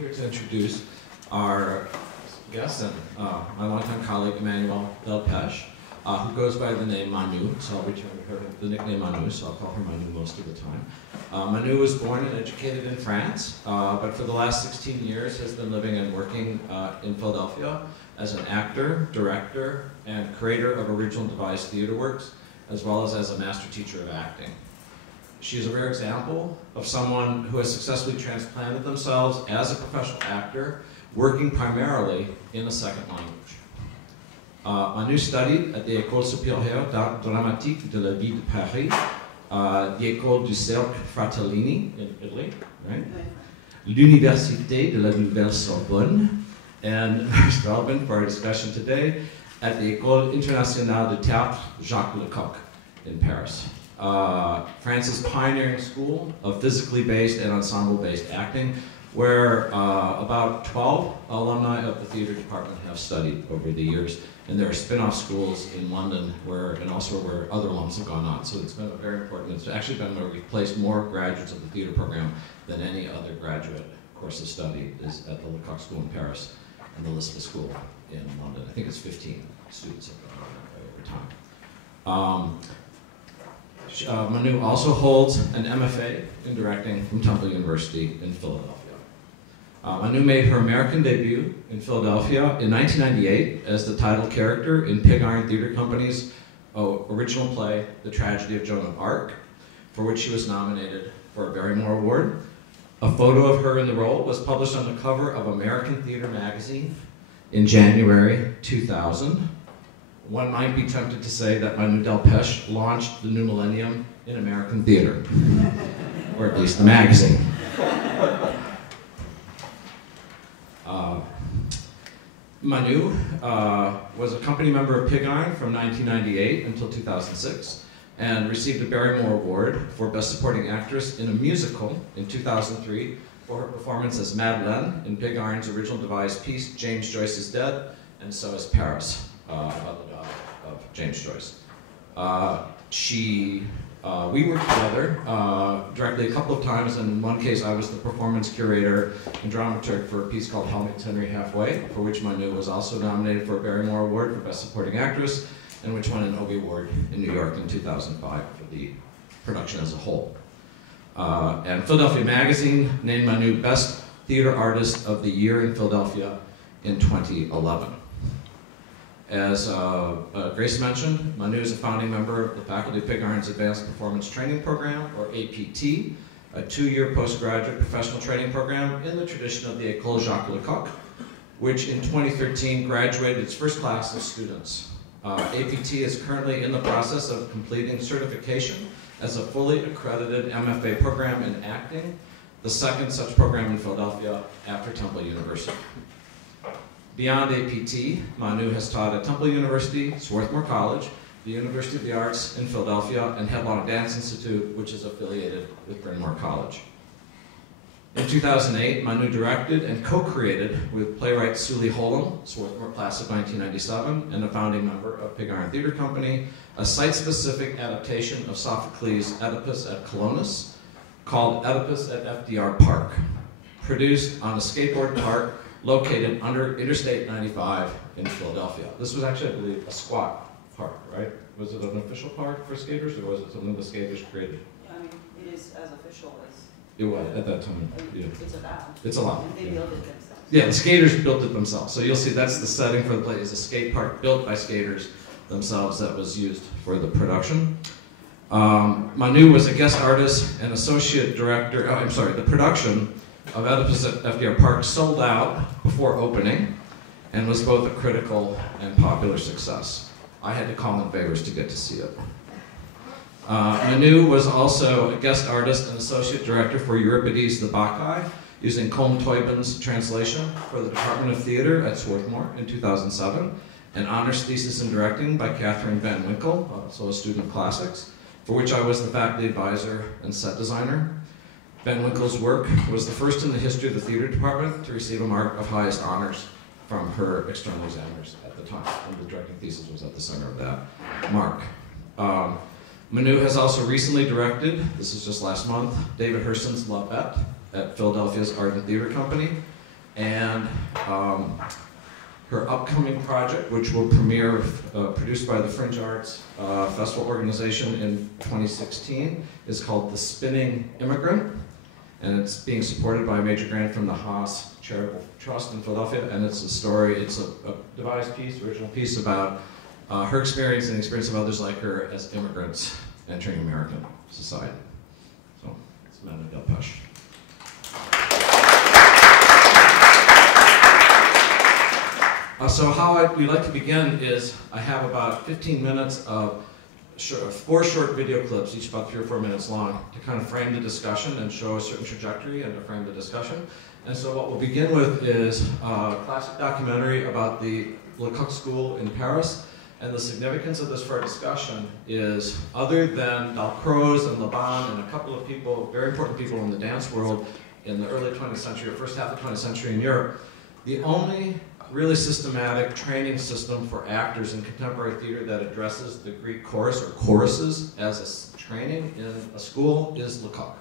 here to introduce our guest and my longtime colleague, Emmanuelle Delpech, who goes by the name Manu, so I'll return to her the nickname Manu, so I'll call her Manu most of the time. Manu was born and educated in France, but for the last 16 years has been living and working in Philadelphia as an actor, director, and creator of original devised theater works, as well as a master teacher of acting. She is a rare example of someone who has successfully transplanted themselves as a professional actor, working primarily in a second language. Manu studied at the École Supérieure d'Art Dramatique de la Ville de Paris, the École du Cercle Fratellini in Italy, right? L'Université de la Nouvelle Sorbonne, and most relevant for our discussion today, at the École Internationale de Théâtre Jacques Lecoq in Paris. France's pioneering school of physically based and ensemble-based acting, where about 12 alumni of the theater department have studied over the years. And there are spin-off schools in London and also where other alums have gone on. So it's been very important. It's actually been where we've placed more graduates of the theater program than any other graduate course of study is at the Lecoq School in Paris and the Elizabeth School in London. I think it's 15 students have gone on that way over time. Manu also holds an MFA in directing from Temple University in Philadelphia. Manu made her American debut in Philadelphia in 1998 as the title character in Pig Iron Theater Company's original play, The Tragedy of Joan of Arc, for which she was nominated for a Barrymore Award. A photo of her in the role was published on the cover of American Theater magazine in January 2000. One might be tempted to say that Manu Delpech launched the new millennium in American theater, or at least the magazine. Manu was a company member of Pig Iron from 1998 until 2006 and received a Barrymore Award for Best Supporting Actress in a Musical in 2003 for her performance as Madeleine in Pig Iron's original devised piece, James Joyce is Dead, and So is Paris, about the daughter of James Joyce. We worked together directly a couple of times, and in one case I was the performance curator and dramaturg for a piece called Hell Meets Henry Halfway, for which Manu was also nominated for a Barrymore Award for Best Supporting Actress, and which won an Obie Award in New York in 2005 for the production as a whole. And Philadelphia Magazine named Manu Best Theater Artist of the Year in Philadelphia in 2011. As Grace mentioned, Manu is a founding member of the faculty of Pig Iron's Advanced Performance Training Program, or APT, a 2-year postgraduate professional training program in the tradition of the École Jacques Lecoq, which in 2013 graduated its first class of students. APT is currently in the process of completing certification as a fully accredited MFA program in acting, the second such program in Philadelphia after Temple University. Beyond APT, Manu has taught at Temple University, Swarthmore College, the University of the Arts in Philadelphia, and Headlong Dance Institute, which is affiliated with Bryn Mawr College. In 2008, Manu directed and co-created with playwright Sully Holem, Swarthmore Class of 1997, and a founding member of Pig Iron Theater Company, a site-specific adaptation of Sophocles' Oedipus at Colonus, called Oedipus at FDR Park, produced on a skateboard park located under Interstate 95 in Philadelphia. This was actually, I believe, a squat park, right? Was it an official park for skaters, or was it something the skaters created? Yeah, I mean, it is as official as... It was, at that time, yeah. It's allowed. It's allowed. And they built it themselves. Yeah, the skaters built it themselves. So you'll see that's the setting for the play, is a skate park built by skaters themselves that was used for the production. Manu was a guest artist and associate director, the production of Oedipus at FDR Park sold out before opening and was both a critical and popular success. I had to call in favors to get to see it. Manu was also a guest artist and associate director for Euripides the Bacchae, using Colm Toibin's translation for the Department of Theater at Swarthmore in 2007, an honors thesis in directing by Catherine Van Winkle, also a student of classics, for which I was the faculty advisor and set designer. Van Winkle's work was the first in the history of the theater department to receive a mark of highest honors from her external examiners at the time, and the directing thesis was at the center of that mark. Manu has also recently directed, this is just last month, David Hurston's La Bête at Philadelphia's Art and Theater Company, And her upcoming project, which will premiere, produced by the Fringe Arts Festival Organization in 2016, is called The Spinning Immigrant. And it's being supported by a major grant from the Haas Charitable Trust in Philadelphia. And it's a story, it's a devised piece, original piece about her experience and the experience of others like her as immigrants entering American society. So, it's Manu Delpech. So how we like to begin is I have about 15 minutes of 4 short video clips, each about 3 or 4 minutes long, to kind of frame the discussion and show a certain trajectory and to frame the discussion. And so what we'll begin with is a classic documentary about the Lecoq School in Paris. And the significance of this for our discussion is, other than Dalcroze and Laban and a couple of people, very important people in the dance world in the early 20th century or first half of the 20th century in Europe, the only really systematic training system for actors in contemporary theater that addresses the Greek chorus or choruses as a training in a school is Lecoq.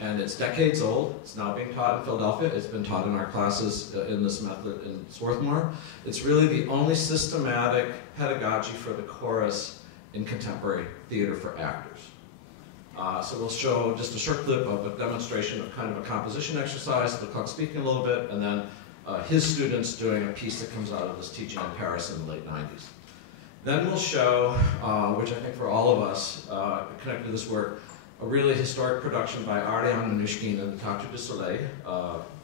And it's decades old. It's now being taught in Philadelphia. It's been taught in our classes in this method in Swarthmore. It's really the only systematic pedagogy for the chorus in contemporary theater for actors. So we'll show just a short clip of a demonstration of kind of a composition exercise, Lecoq speaking a little bit, and then his students doing a piece that comes out of this teaching in Paris in the late 90s. Then we'll show, which I think for all of us connected to this work, a really historic production by Ariane Mnouchkine and the Théâtre du Soleil,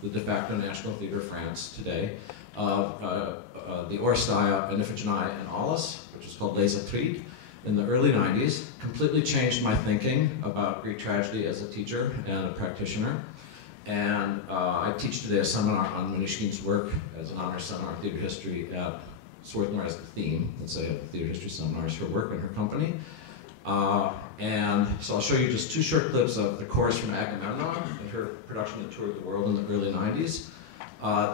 the de facto National Theatre of France today, the Oresteia and Iphigenia and Aulis, which is called Les Atrides, in the early 90s. Completely changed my thinking about Greek tragedy as a teacher and a practitioner. And I teach today a seminar on Mnouchkine's work as an honors seminar in theater history at Swarthmore as the theme. Let's say the theater history seminar is her work and her company. And so I'll show you just 2 short clips of the chorus from Agamemnon and her production that toured the world in the early 90s.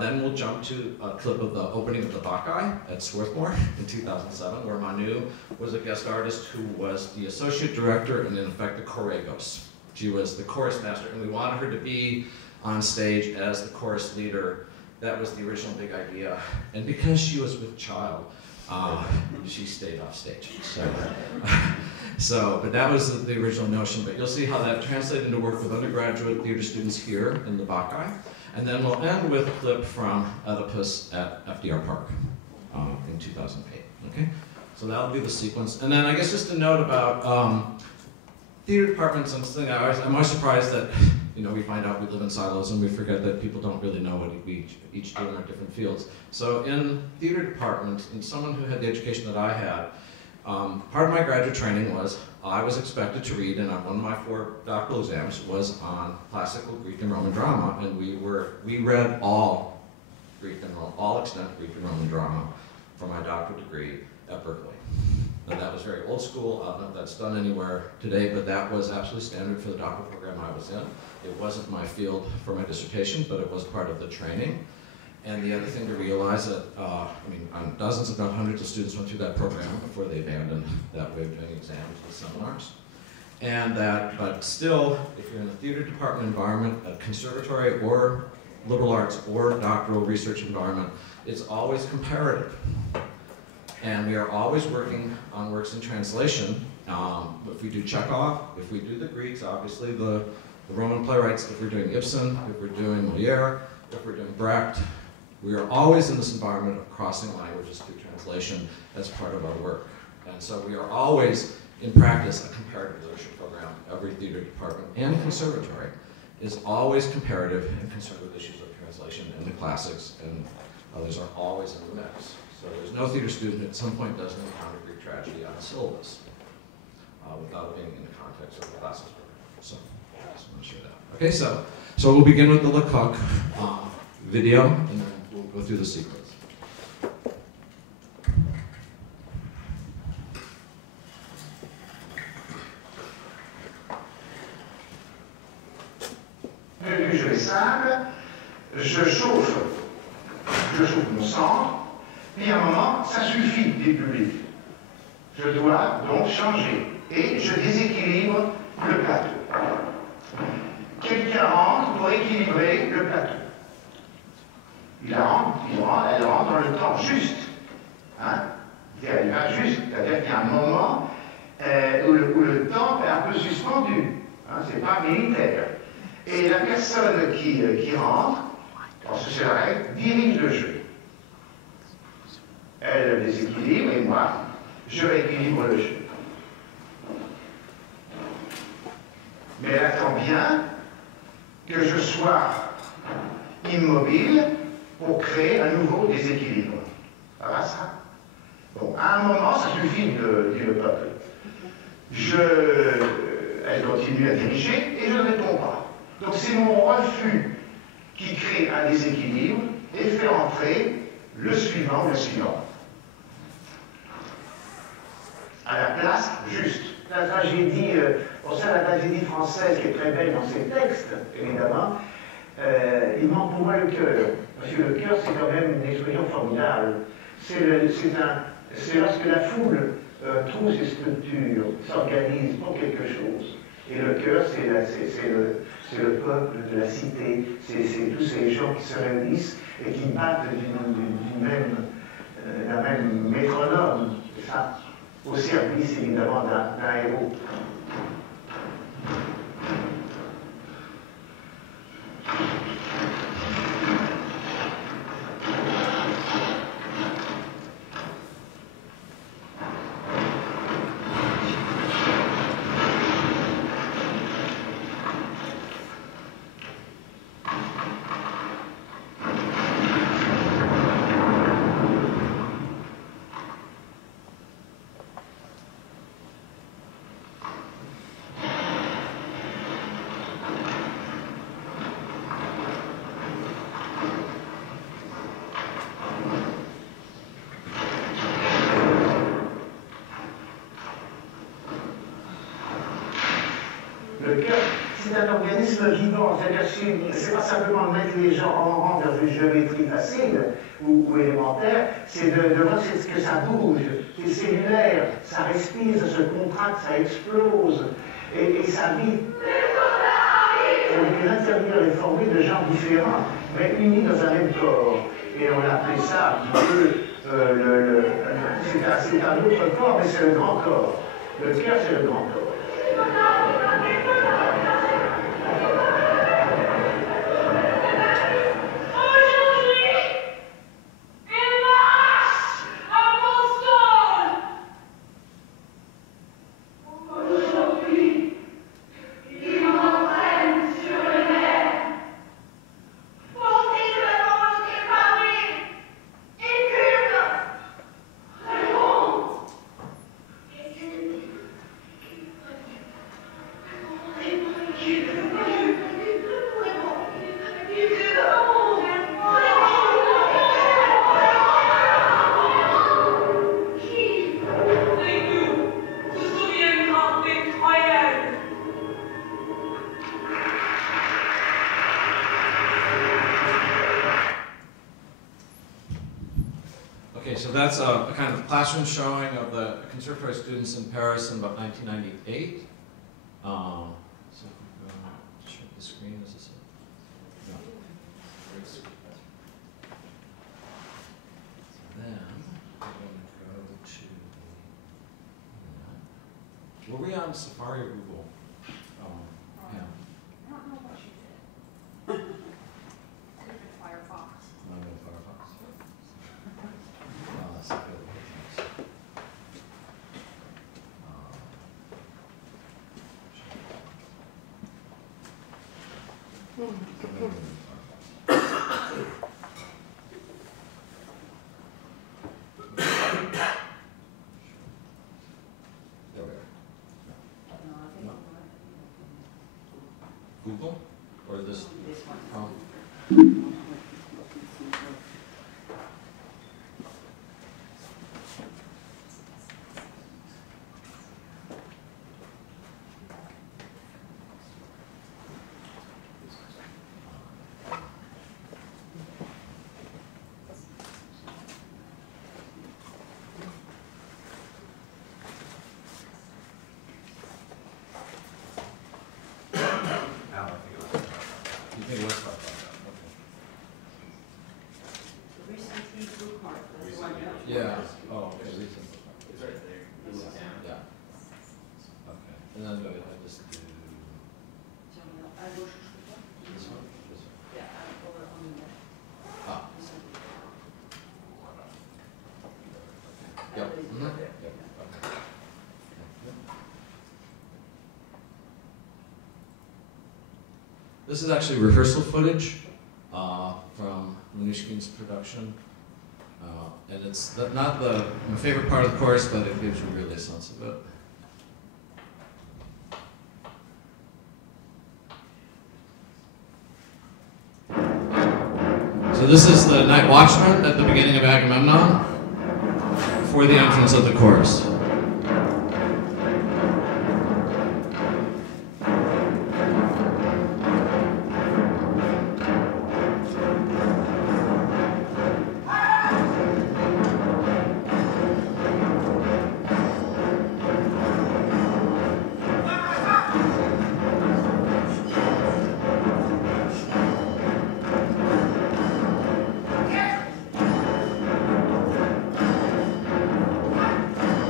Then we'll jump to a clip of the opening of the Bacchae at Swarthmore in 2007, where Manu was a guest artist who was the associate director and in effect the choregos. She was the chorus master, and we wanted her to be on stage as the chorus leader. That was the original big idea. And because she was with child, she stayed off stage. But that was the original notion. But you'll see how that translated into work with undergraduate theater students here in the Bacchae. And then we'll end with a clip from Oedipus at FDR Park in 2008. Okay? So that'll be the sequence. And then I guess just a note about theater departments and something I'm always surprised that we find out we live in silos and we forget that people don't really know what we each do in our different fields. So in theater departments, and someone who had the education that I had, part of my graduate training was I was expected to read, and one of my 4 doctoral exams was on classical Greek and Roman drama, and we read all Greek and Roman, all extant Greek and Roman drama for my doctoral degree at Berkeley. And that was very old school. I don't know if that's done anywhere today, but that was absolutely standard for the doctoral program I was in. It wasn't my field for my dissertation, but it was part of the training. And the other thing to realize that, dozens, if not hundreds of students went through that program before they abandoned that way of doing exams and seminars. And but still, if you're in a theater department environment, a conservatory or liberal arts or doctoral research environment, it's always comparative. And we are always working on works in translation. If we do Chekhov, if we do the Greeks, obviously the Roman playwrights, if we're doing Ibsen, if we're doing Molière, if we're doing Brecht, we are always in this environment of crossing languages through translation as part of our work. And so we are always, in practice, a comparative literature program. Every theater department and conservatory is always comparative and concerned with issues of translation and the classics, and others are always in the mix. So there's no theater student who at some point doesn't encounter Greek tragedy on a syllabus without it being in the context of the classics program. So I just want to share that. Okay, so we'll begin with the Lecoq video, and then we'll go through the sequence. Du jeu est simple, je chauffe mon sang, puis à un moment, ça suffit du public. Je dois donc changer et je déséquilibre le plateau. Quelqu'un rentre pour équilibrer le plateau. elle rentre dans le temps juste. Hein? Elle va juste, c'est-à-dire qu'il y a un moment où le temps est un peu suspendu. Hein? C'est pas militaire. Et la personne qui rentre, parce que c'est la règle, dirige le jeu. Elle déséquilibre et moi, je rééquilibre le jeu. Mais elle attend bien que je sois immobile pour créer un nouveau déséquilibre. Ça va, ça? Bon, à un moment, ça suffit, dit le peuple. Elle continue à diriger et je ne réponds pas. Donc c'est mon refus qui crée un déséquilibre et fait entrer le suivant ou le suivant. À la place juste. La tragédie, pour ça la tragédie française qui est très belle dans ses textes, évidemment, il manque pour moi le cœur. Parce que le cœur, c'est quand même une expression formidable. C'est lorsque la foule trouve ses structures, s'organise pour quelque chose. Et le cœur, c'est le peuple de la cité, c'est tous ces gens qui se réunissent et qui battent d'un même métronome, c'est ça, au service évidemment d'un héros. Le cœur, c'est un organisme vivant, c'est-à-dire c'est pas simplement de mettre les gens en rang dans une géométrie facile ou élémentaire, c'est de voir que ça bouge, c'est cellulaire, ça respire, ça se contracte, ça explose, et ça vit. L'intérieur est formé de gens différents, mais unis dans un même corps. Et on appelait ça un petit peu, c'est un autre corps, mais c'est le grand corps. Le cœur, c'est le grand corps. So that's a kind of classroom showing of the conservatory students in Paris in about 1998. So if we go to share the screen, is this it? No. So then we're going to go to, were we on Safari or Google? Yeah. I don't know what she did. Firefox. Not in Firefox. That's a good Google or this? This one. Oh. You think it was 5.5? Okay. Yeah. Oh, okay. It's right there. It's down. Yeah. Okay. And then go ahead. I just do Tiens, regarde, à gauche, je peux pas. this one. This one. Yeah, over on the left. Ah. This one. Yep. That is Mhm. right there. Yep. Okay. This is actually rehearsal footage from Minushkin's production. And it's not my favorite part of the chorus, but it gives you really a sense of it. So this is the Night Watchman at the beginning of Agamemnon before the entrance of the chorus.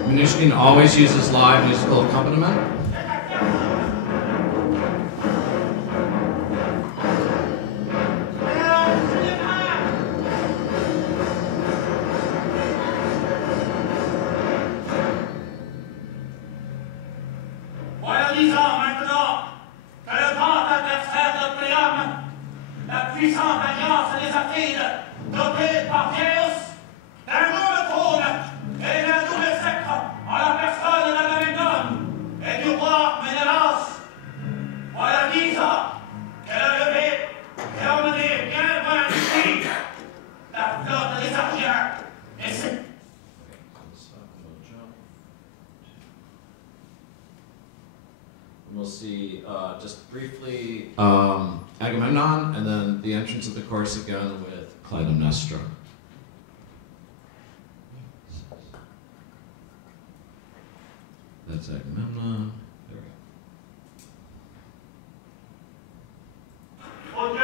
Minushkin always uses live musical accompaniment. Voilà 10 ans maintenant que le grand adversaire de Priam, la puissante alliance des Atrides, dotée par Phéos, d'un double trône et d'un double sceptre en la personne d'Agamemnon et du roi Ménélas. Voilà 10 ans qu'elle a levé et emmené bien loin du pays la flotte des Argiens et c'est We'll see just briefly Agamemnon, and then the entrance of the chorus again with Clytemnestra. That's Agamemnon. There we go. Mon Dieu.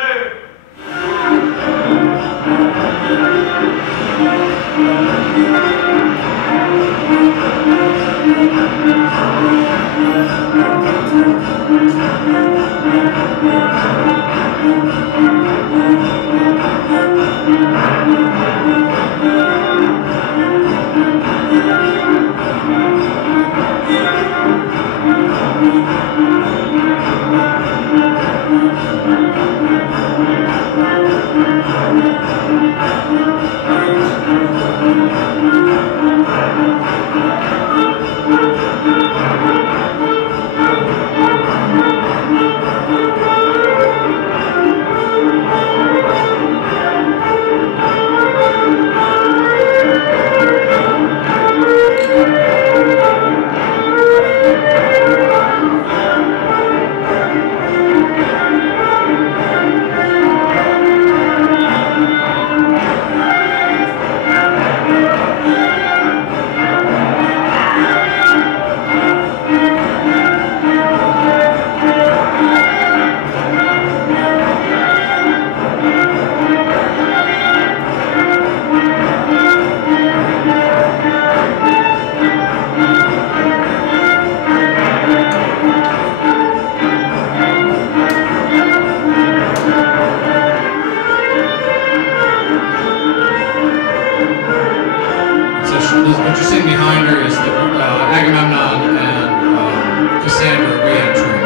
What you're seeing behind her is the Agamemnon and Cassandra re-entering.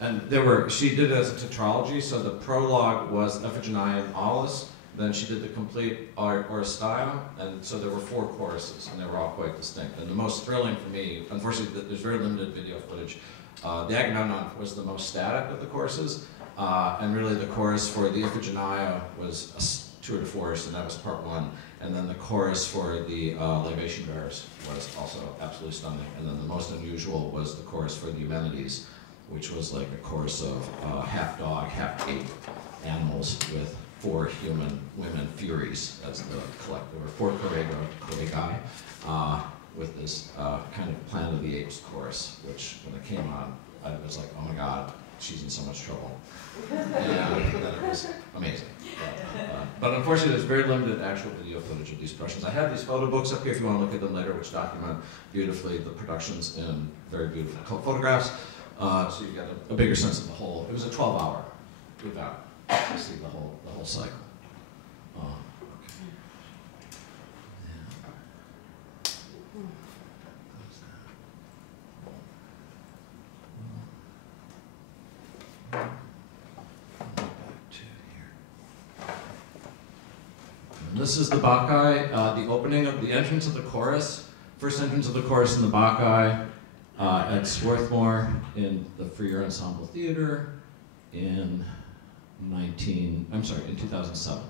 And she did it as a tetralogy, so the prologue was Iphigenia and Aulis, then she did the complete Oresteia, and so there were 4 choruses, and they were all quite distinct. And the most thrilling for me, unfortunately, there's very limited video footage. The Agamemnon was the most static of the choruses, and really the chorus for the Iphigenia was a tour de force, and that was part 1. And then the chorus for the Libation Bearers was also absolutely stunning. And then the most unusual was the chorus for the Eumenides, which was like a chorus of half dog, half ape animals with four human women furies as the collective, or four choregai, with this kind of Planet of the Apes chorus, which when it came on, I was like, oh my God, she's in so much trouble. And then it was amazing. But unfortunately, there's very limited actual video footage of these productions. I have these photo books up here if you want to look at them later, which document beautifully the productions in very beautiful photographs. So you get a bigger sense of the whole. It was a 12-hour event to see the whole cycle. Okay. This is the Bacchae, the opening of the entrance of the chorus, first entrance of the chorus in the Bacchae at Swarthmore in the Freer Ensemble Theater in 2007.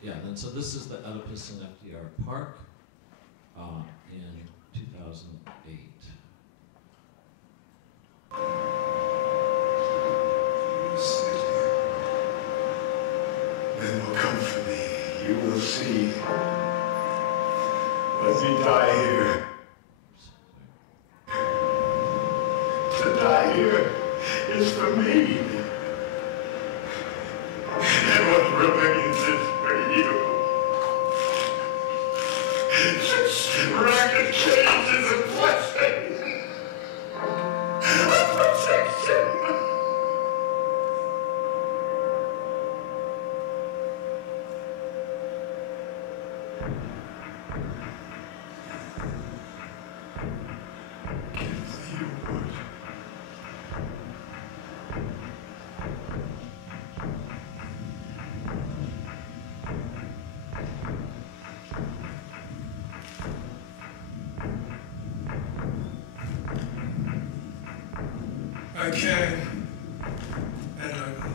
Yeah, and so this is the Oedipus in FDR Park in 2008. You will see as you die here. To die here is for me. And what remains is for you. Ragged cages and blessing of protection. I can, and I will.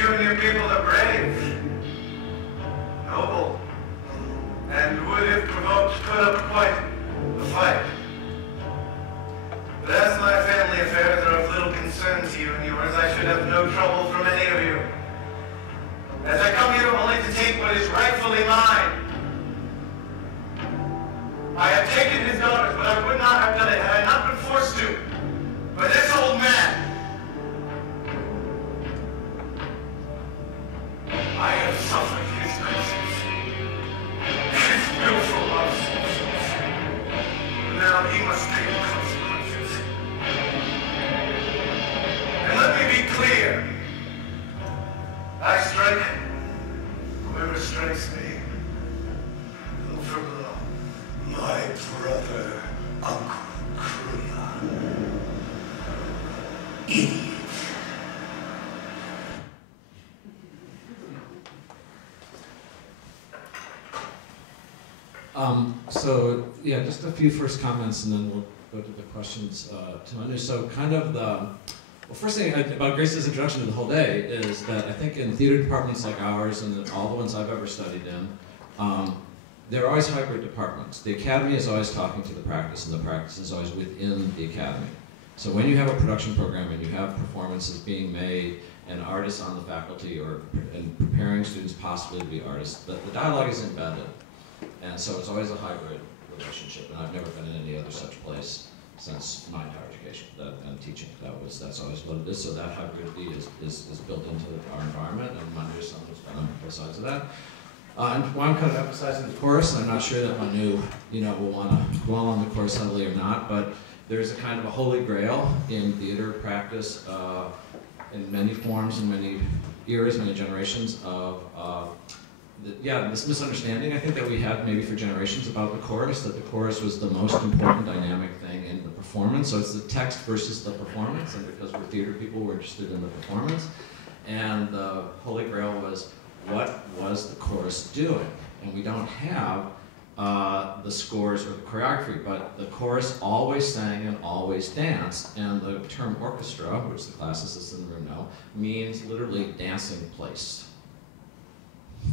You and your people are brave, noble, and would, if provoked, put up quite a fight. But as my family affairs are of little concern to you and yours, I should have no trouble from any of you. As I come here only to take what is rightfully mine. I have taken his daughters, but I would not have done it had I not been forced to. But this old man, I have suffered his curses, his willful obstinacy. Now he must pay the consequences. And let me be clear. I strike whoever strikes me. And for my brother, Uncle Creon. Idiot. So yeah, just a few first comments, and then we'll go to the questions to Manu. So kind of well, first thing about Grace's introduction to the whole day is that I think in theater departments like ours and all the ones I've ever studied in, there are always hybrid departments. The academy is always talking to the practice, and the practice is always within the academy. So when you have a production program and you have performances being made and artists on the faculty and preparing students possibly to be artists, the dialogue is embedded. And so it's always a hybrid relationship, and I've never been in any other such place since my entire education and teaching. That's always what it is. So that hybridity is built into our environment, and Manu is someone who's been on both sides of that. And while I'm kind of emphasizing the chorus, I'm not sure that Manu, will want to dwell on the chorus heavily or not, but there's a kind of a holy grail in theater practice in many forms, in many eras, many generations of this misunderstanding I think that we had maybe for generations about the chorus, that the chorus was the most important dynamic thing in the performance. So it's the text versus the performance, and because we're theater people, we're interested in the performance. And the holy grail was, what was the chorus doing? And we don't have the scores or the choreography, but the chorus always sang and always danced, and the term orchestra, which the classicists in the room know, means literally dancing place.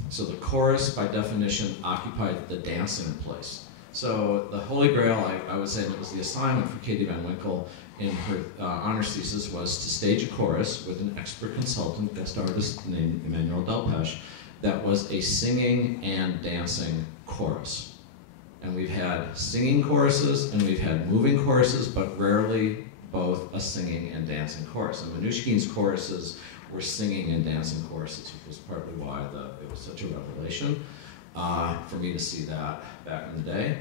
So the chorus, by definition, occupied the dancing place. So the Holy Grail, I would say, that was the assignment for Katie Van Winkle in her honors thesis, was to stage a chorus with an expert consultant, guest artist named Emmanuel Delpech, that was a singing and dancing chorus. And we've had singing choruses and we've had moving choruses, but rarely both a singing and dancing chorus. And Minushkin's choruses were singing and dancing choruses, which was partly why it was such a revelation for me to see that back in the day.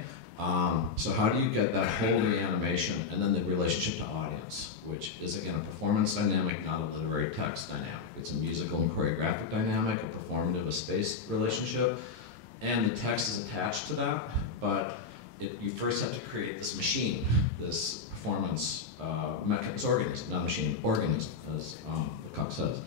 So how do you get that whole reanimation and then the relationship to audience, which is again a performance dynamic, not a literary text dynamic. It's a musical and choreographic dynamic, a performative, a space relationship, and the text is attached to that, but you first have to create this machine, this performance organism, not machine, organism, as Lecoq says.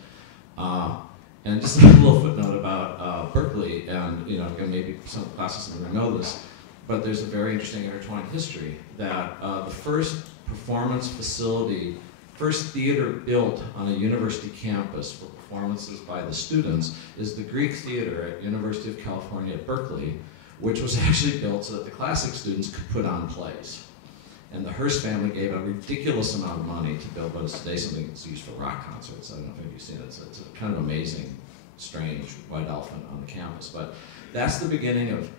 And just a little footnote about Berkeley, and again, maybe some classes in there know this, but there's a very interesting intertwined history that the first performance facility, first theater built on a university campus for performances by the students is the Greek Theater at University of California at Berkeley, which was actually built so that the classic students could put on plays. And the Hearst family gave a ridiculous amount of money to build what is today something that's used for rock concerts. I don't know if you've seen it. It's a kind of amazing, strange white elephant on the campus. But that's the beginning of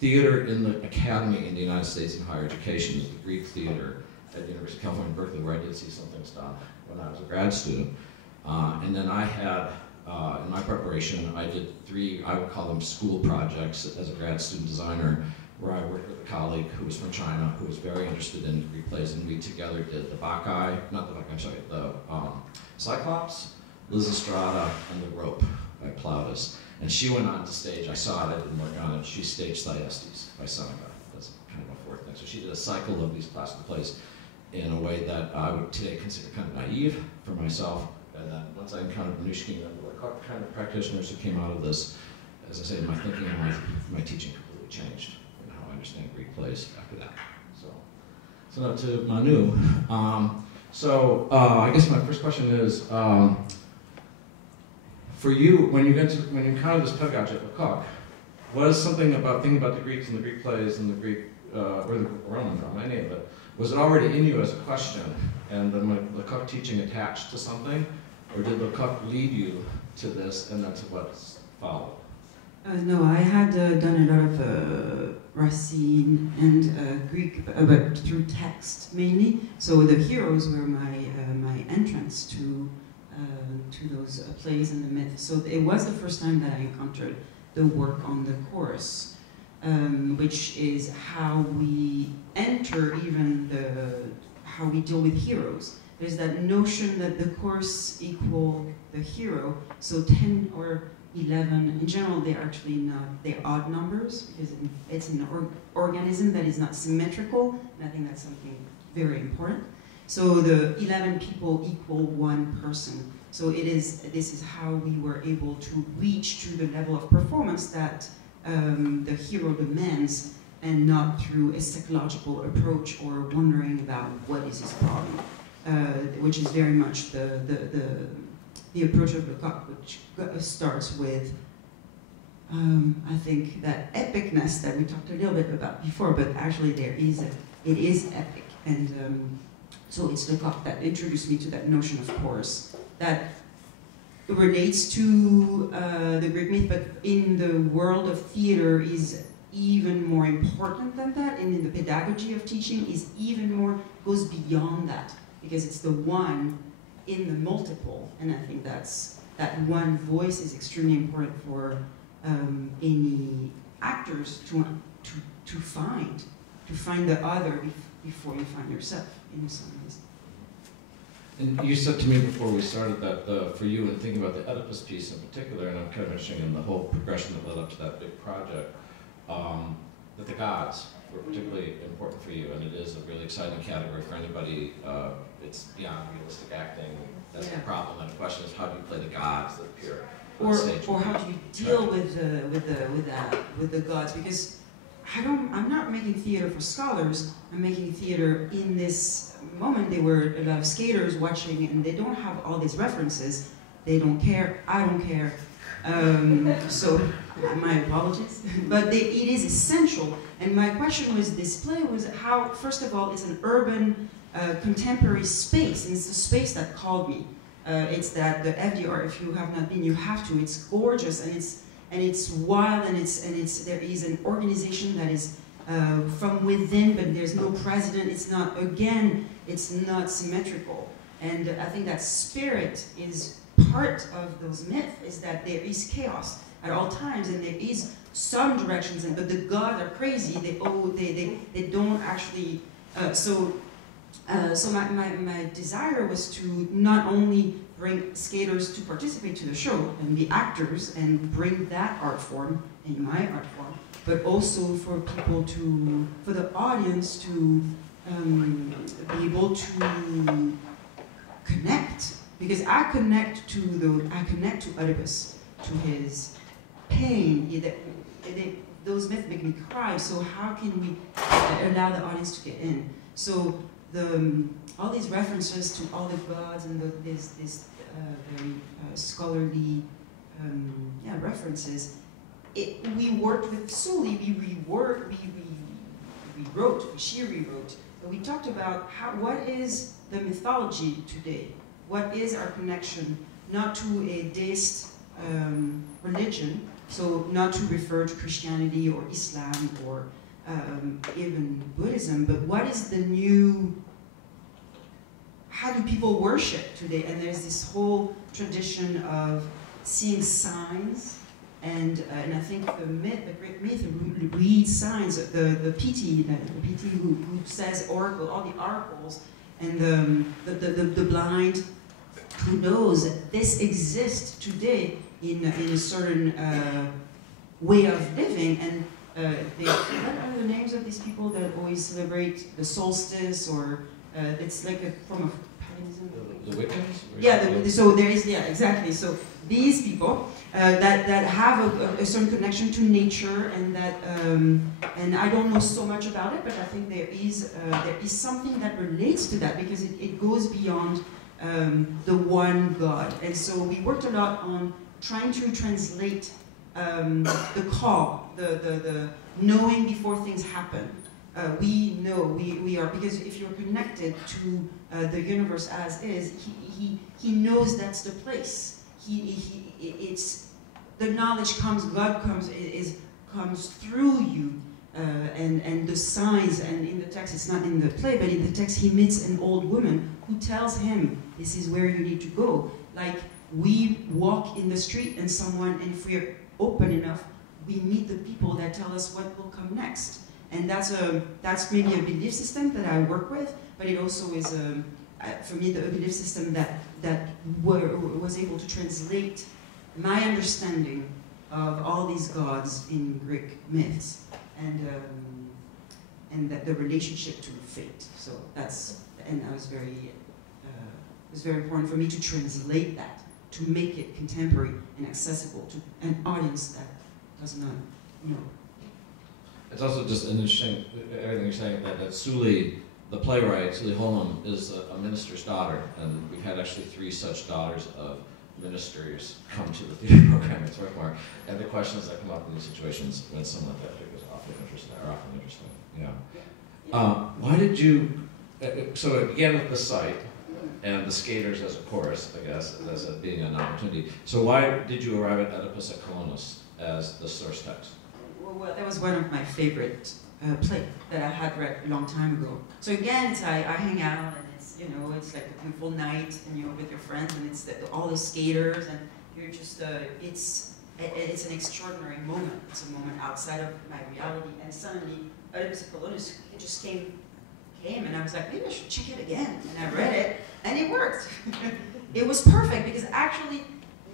theater in the academy in the United States in higher education, is the Greek Theater at University of California, Berkeley, where I did see some things done when I was a grad student. And then I had, in my preparation, I did 3, I would call them school projects as a grad student designer, where I worked with a colleague who was from China, who was very interested in Greek plays, and we together did the Bacchae, not the Bacchae, I'm sorry, the Cyclops, Lysistrata, and the Rope by Plautus. And she went on to stage, I saw it, I didn't work on it, she staged Thyestes by Seneca. That's kind of a 4th thing. So she did a cycle of these classical plays in a way that I would today consider kind of naive for myself. And then once I encountered Minushkin and the kind of practitioners who came out of this, as I say, my thinking and my teaching completely changed in how I understand Greek plays after that. So now to Manu. I guess my first question is, for you, when you encountered this pedagogy at Lecoq, was something about thinking about the Greeks and the Greek plays and the Greek, or the Roman drama, any of it, was it already in you as a question, and then Lecoq teaching attached to something, or did Lecoq lead you to this and then to what followed? No, I had done a lot of Racine and Greek, but through text mainly. So the heroes were my entrance to those plays and the myths. So it was the first time that I encountered the work on the chorus, which is how we enter even how we deal with heroes. There's that notion that the chorus equal the hero, so 10 or 11, in general they're actually not, they're odd numbers, because it's an organism that is not symmetrical, and I think that's something very important. So the 11 people equal 1 person. So this is how we were able to reach to the level of performance that the hero demands, and not through a psychological approach or wondering about what is his problem, which is very much the approach of Lecoq, which starts with, I think, that epicness that we talked a little bit about before, but actually it is epic. And so it's Lecoq that introduced me to that notion of chorus that relates to the Greek myth, but in the world of theater is even more important than that, and in the pedagogy of teaching is even more, goes beyond that, because it's the one in the multiple, and I think that one voice is extremely important for any actors to find the other before you find yourself in some ways. And you said to me before we started that for you, and thinking about the Oedipus piece in particular, and I'm kind of interested in the whole progression that led up to that big project, that the gods were particularly important for you, and it is a really exciting category for anybody. It's beyond realistic acting. That's the problem. And the question is, how do you play the gods that appear on stage? Or how do you deal with the gods? Because I'm not making theater for scholars. I'm making theater in this moment. There were a lot of skaters watching, and they don't have all these references. They don't care. I don't care. So my apologies. But it is essential. And my question was, this play was how, first of all, it's an urban, contemporary space, and it's the space that called me. It's that the FDR, if you have not been, you have to. It's gorgeous, and it's wild, and there is an organization that is from within, but there's no president. It's not, again, it's not symmetrical. And I think that spirit is part of those myths, is that there is chaos at all times, and there is some directions, but the gods are crazy. They don't actually. So my desire was to not only bring skaters to participate to the show and be actors and bring that art form in my art form, but also for people for the audience to be able to connect, because I connect to Oedipus, to his pain. Those myths make me cry. So how can we allow the audience to get in? So all these references to all the gods and this very scholarly references. We worked with Sully. She rewrote. But we talked about what is the mythology today? What is our connection, not to a deist religion, so not to refer to Christianity or Islam or even Buddhism, but what is the new, how do people worship today? And there's this whole tradition of seeing signs, and I think the great myth reads signs, the PT who says oracle, all the oracles, and the blind, who knows that this exists today in a certain way of living, and what are the names of these people that always celebrate the solstice, or it's like a form of paganism? The Wiccans? Yeah, so there is, exactly. So these people that have a certain connection to nature, and that, and I don't know so much about it, but I think there is something that relates to that, because it goes beyond the one God. And so we worked a lot on trying to translate the call, the knowing before things happen. We know, we are, because if you're connected to the universe as is, he knows that's the place. It's, the knowledge comes, God comes through you, and the signs, and in the text, it's not in the play, but in the text he meets an old woman who tells him, this is where you need to go. Like, we walk in the street and if we're open enough, we meet the people that tell us what will come next. And that's maybe a belief system that I work with, but it also is, for me, the belief system that was able to translate my understanding of all these gods in Greek myths, and that the relationship to fate. So and I was it was very important for me to translate that, to make it contemporary and accessible to an audience that does not know. It's also just an interesting, everything you're saying, that Sully, the playwright, Sully Holm, is a minister's daughter, and we've had actually 3 such daughters of ministers come to the theater program at Swarthmore, and the questions that come up in these situations when someone like that is often interesting. Yeah. Why did you, so it began with the site, and the skaters as a chorus, I guess, as it being an opportunity. So why did you arrive at Oedipus at Colonus as the source text? Well, well, that was one of my favorite plays that I had read a long time ago. So again, it's I hang out and it's, you know, it's like a beautiful night and you're with your friends and it's all the skaters and you're just, it's an extraordinary moment. It's a moment outside of my reality, and suddenly Oedipus Apollonius just came and I was like, maybe I should check it again. And I read it and it worked. It was perfect because actually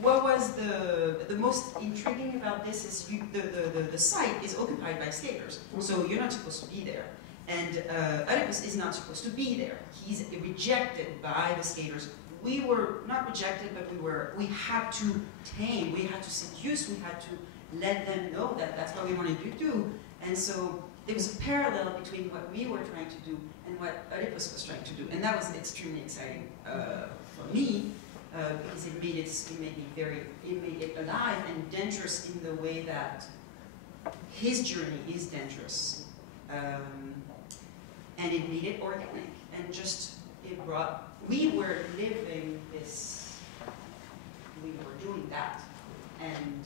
what was the most intriguing about this is the site is occupied by skaters, so you're not supposed to be there. And Oedipus is not supposed to be there. He's rejected by the skaters. We were not rejected, but we had to tame, we had to seduce, we had to let them know that that's what we wanted to do. And so there was a parallel between what we were trying to do and what Oedipus was trying to do. And that was extremely exciting for me, because it made it alive and dangerous in the way that his journey is dangerous. And it made it organic, and just, it brought, we were living this, we were doing that, and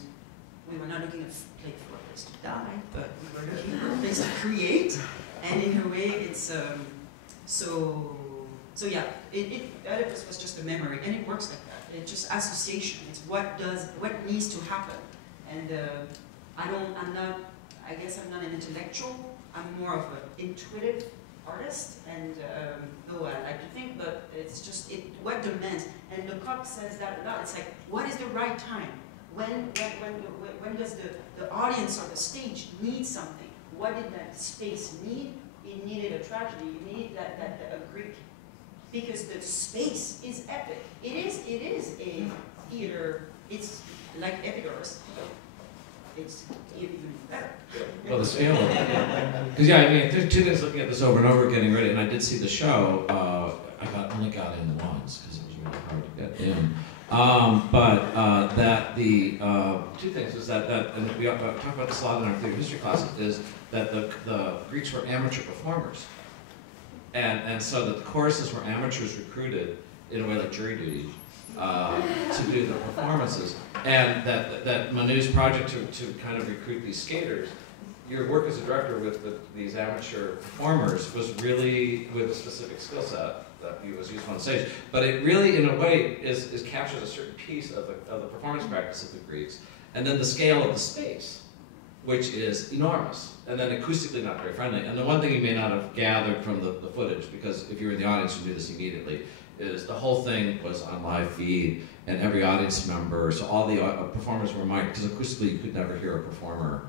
we were not looking for a place to die, but we were looking for a place to create, and in a way it's, so yeah, Oedipus was just a memory, and it works like that. It's just association. It's what needs to happen, and I guess I'm not an intellectual. I'm more of an intuitive artist, and though I like to think, but it's just what demands. And Lecoq says that a lot. It's like, what is the right time? When does the audience or the stage need something? What did that space need? It needed a tragedy. It needed a Greek. Because the space is epic. It is a theater. It's like Epidaurus. It's even better. Well, the scale of it. Because yeah, I mean, there's two things looking at this over and over, getting ready, and I did see the show. I only got in once because it was really hard to get in. That the two things is that and we talk about this a lot in our theater history classes, is that the Greeks were amateur performers. And so that the choruses were amateurs recruited in a way like jury duty to do the performances. And that Manou's project to kind of recruit these skaters, your work as a director with these amateur performers was really with a specific skill set that was used on stage. But it really, in a way, captures a certain piece of the performance practice of the Greeks. And then the scale of the space, which is enormous, and then acoustically not very friendly. And the one thing you may not have gathered from the footage, because if you were in the audience you knew this immediately, is the whole thing was on live feed, and every audience member, so all the performers were mic'd, because acoustically you could never hear a performer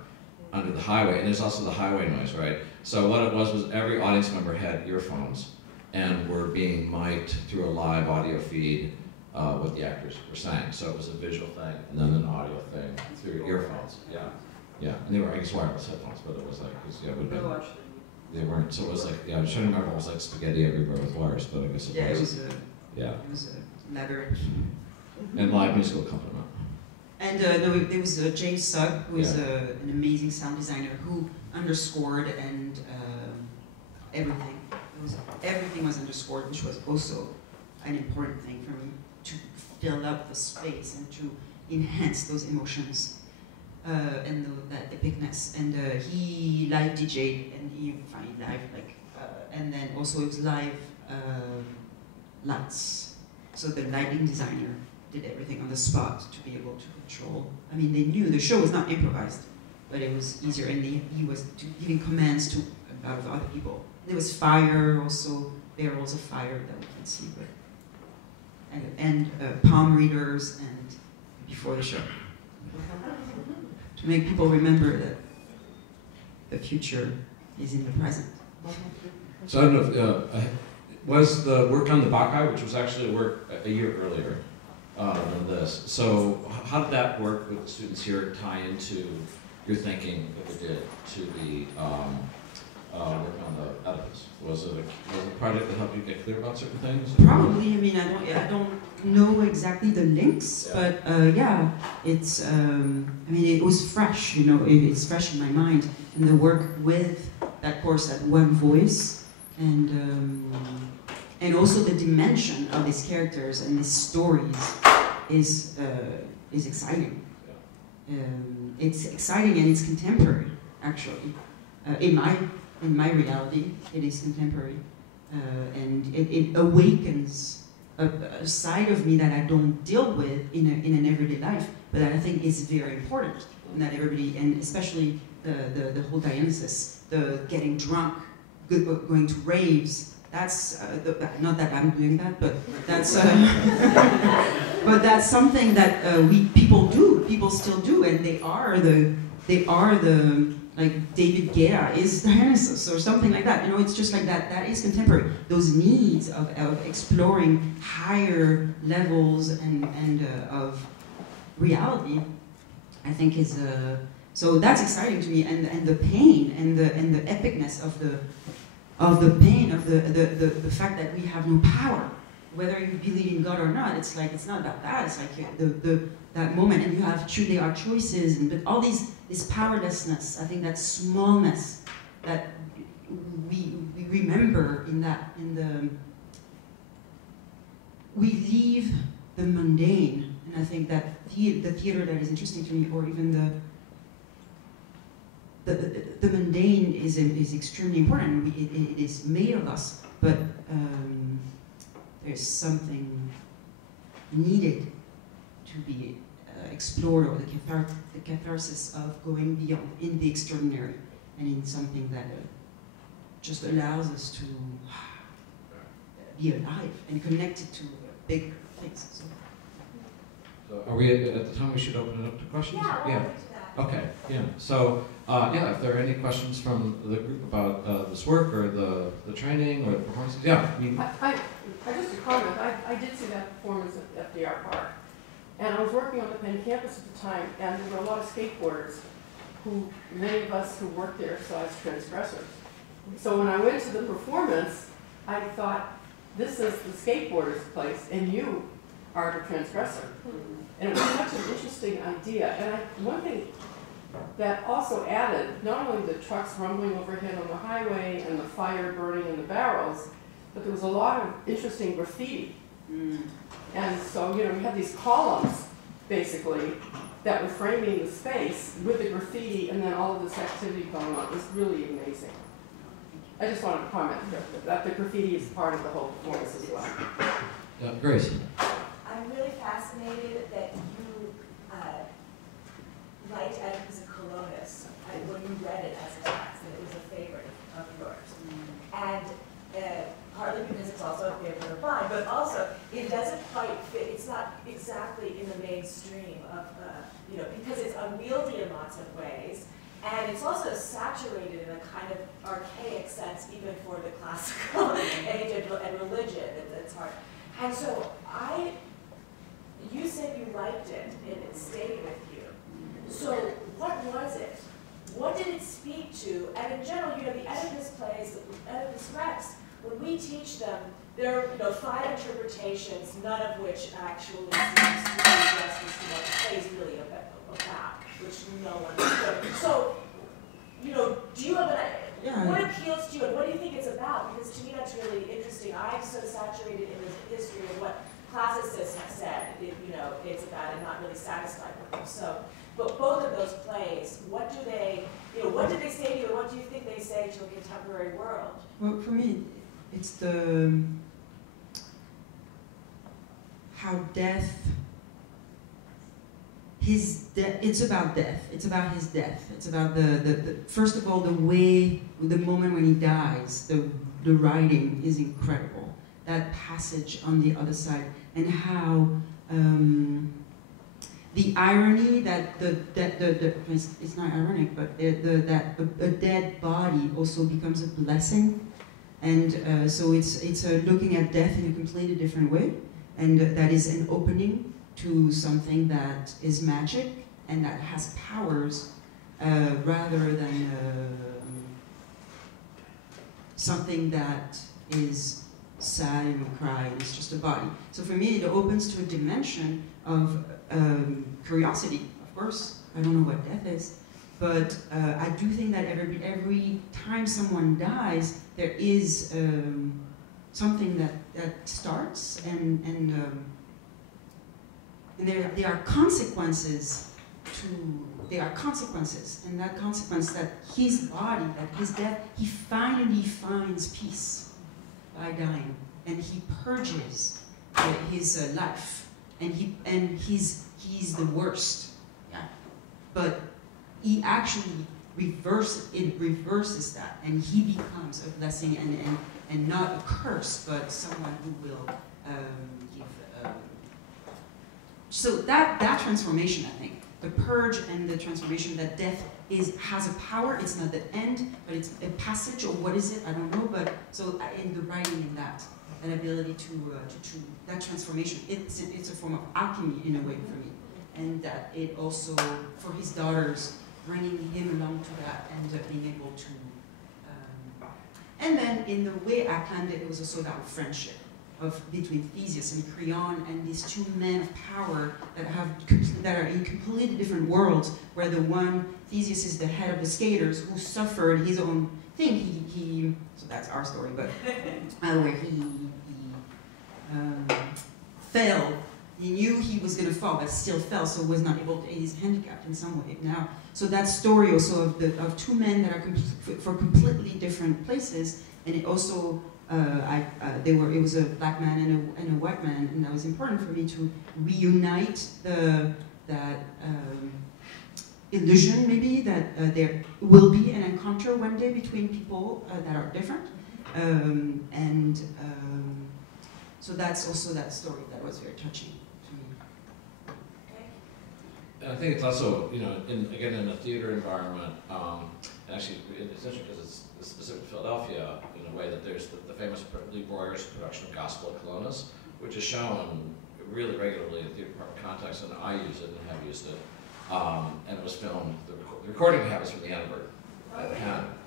under the highway, and there's also the highway noise, right? So what it was every audience member had earphones, and were being mic'd through a live audio feed what the actors were saying. So it was a visual thing, and then an audio thing through earphones, yeah. Yeah, and they were, I guess, wireless headphones, but it was like, yeah, it would be, they weren't, so it was like, yeah, I was trying to remember, it was like spaghetti everywhere with wires, but I guess it was. Yeah, it was a labyrinth. And live musical accompaniment. And there was James Sugg, who is an amazing sound designer, who underscored and everything. Everything was underscored, which was also an important thing for me, to fill up the space and to enhance those emotions. And that epicness, and he live DJ'd, and he found live and then also it was live lights. So the lighting designer did everything on the spot to be able to control. I mean, they knew the show was not improvised, but it was easier, and he was giving commands to a lot of other people. There was fire, also barrels of fire that we can see, but and palm readers, and before the show. To make people remember that the future is in the present. So I don't know if, was the work on the Bacchae, which was actually a work a year earlier than this. So how did that work with the students here tie into your thinking that we did to the work on the Oedipus? Was it a project that helped you get clear about certain things? Probably. I mean, I don't know exactly the links, but yeah, it's. I mean, it was fresh. You know, it's fresh in my mind, and the work with that course at One Voice, and also the dimension of these characters and these stories is exciting. It's exciting and it's contemporary. actually. In my reality, it is contemporary, and it awakens a side of me that I don't deal with in an everyday life, but that I think is very important, and that everybody, and especially the whole Dionysus, the getting drunk, going to raves. That's not that I'm doing that, but that's but that's something that people still do, and they are the like David Guetta is Dionysus or something like that. You know, it's just like that. That is contemporary. Those needs of exploring higher levels and of reality, I think is so that's exciting to me. And the pain and the epicness of the pain of the fact that we have no power, whether you believe in God or not. It's like it's not about that. It's like that moment, and you have there are choices, but all this powerlessness. I think that smallness that we remember we leave the mundane, and I think that the theater that is interesting to me, or even the mundane is extremely important. It is made of us, but there's something needed to be explored, or the catharsis of going beyond in the extraordinary and in something that just allows us to be alive and connected to bigger things. So are we at the time we should open it up to questions? Yeah, we'll get to that. Okay, yeah. So, if there are any questions from the group about this work or the training or the performances, yeah. I mean, I just a comment. I did see that performance at FDR Park, and I was working on the Penn campus at the time, and there were a lot of skateboarders who, many of us who worked there saw as transgressors. So when I went to the performance, I thought, this is the skateboarder's place, and you are the transgressor. And it was such an interesting idea. And one thing that also added, not only the trucks rumbling overhead on the highway and the fire burning in the barrels, but there was a lot of interesting graffiti. And so, we had these columns, basically, that were framing the space with the graffiti, and then all of this activity going on. It was really amazing. I just wanted to comment that the graffiti is part of the whole performance as well. Grace. I'm really fascinated that you liked Oedipus of Colonus when you read it as a text, and it was a favorite of yours. And partly because it's also a favorite of mine, but also it doesn't quite fit. It's not exactly in the mainstream of, because it's unwieldy in lots of ways, and it's also saturated in a kind of archaic sense, even for the classical age and religion. It's hard. And so you said you liked it, and it stayed with you. So what was it? What did it speak to? And in general, the Oedipus plays, Oedipus Rex, when we teach them, there are 5 interpretations, none of which actually seems to do justice to what the play is really about, which no one knows. So, do you have what appeals to you, and what do you think it's about? Because to me that's really interesting. I'm so saturated in the history of what classicists have said, it's about, and not really satisfied with them. So, but both of those plays, what do they say to you, and what do you think they say to a contemporary world? Well, for me, it's how death, it's about death. It's about his death. It's about the first of all, the moment when he dies, the writing is incredible. That passage on the other side, and how the irony that it's not ironic, but that a dead body also becomes a blessing, and so it's looking at death in a completely different way, and that is an opening to something that is magic and that has powers rather than something that is sad and we cry and it's just a body. So for me, it opens to a dimension of curiosity. Of course, I don't know what death is, but I do think that every time someone dies, there is something that starts, and there are consequences there are consequences, and that consequence that his body, that his death, he finally finds peace by dying, and he purges his life, and he's the worst, yeah. But he actually reverses that, and he becomes a blessing and not a curse, but someone who will give. So that transformation, I think, the purge and the transformation, that death has a power. It's not the end, but it's a passage, or what is it? I don't know. But so in the writing, in that ability to that transformation, it's a form of alchemy in a way for me, and that it also for his daughters, bringing him along to that and being able to. And then in the way I planned it, it was also that friendship between Theseus and Creon, and these two men of power that are in completely different worlds, where the one, Theseus, is the head of the skaters who suffered his own thing. So that's our story, but where he fell. He knew he was going to fall, but still fell, so was not able to, he's handicapped in some way now. So that story also of two men that are for completely different places, and it also, it was a black man and a white man, and that was important for me to reunite that illusion, maybe, that there will be an encounter one day between people that are different. So that's also that story that was very touching to me. And I think it's also, again, in a theater environment, actually, it's interesting because it's specific to Philadelphia in a way that there's the famous Lee Breuer's production of Gospel at Colonus, which is shown really regularly in theater department context, and I use it and have used it. And it was filmed, the recording happens from the Annenberg.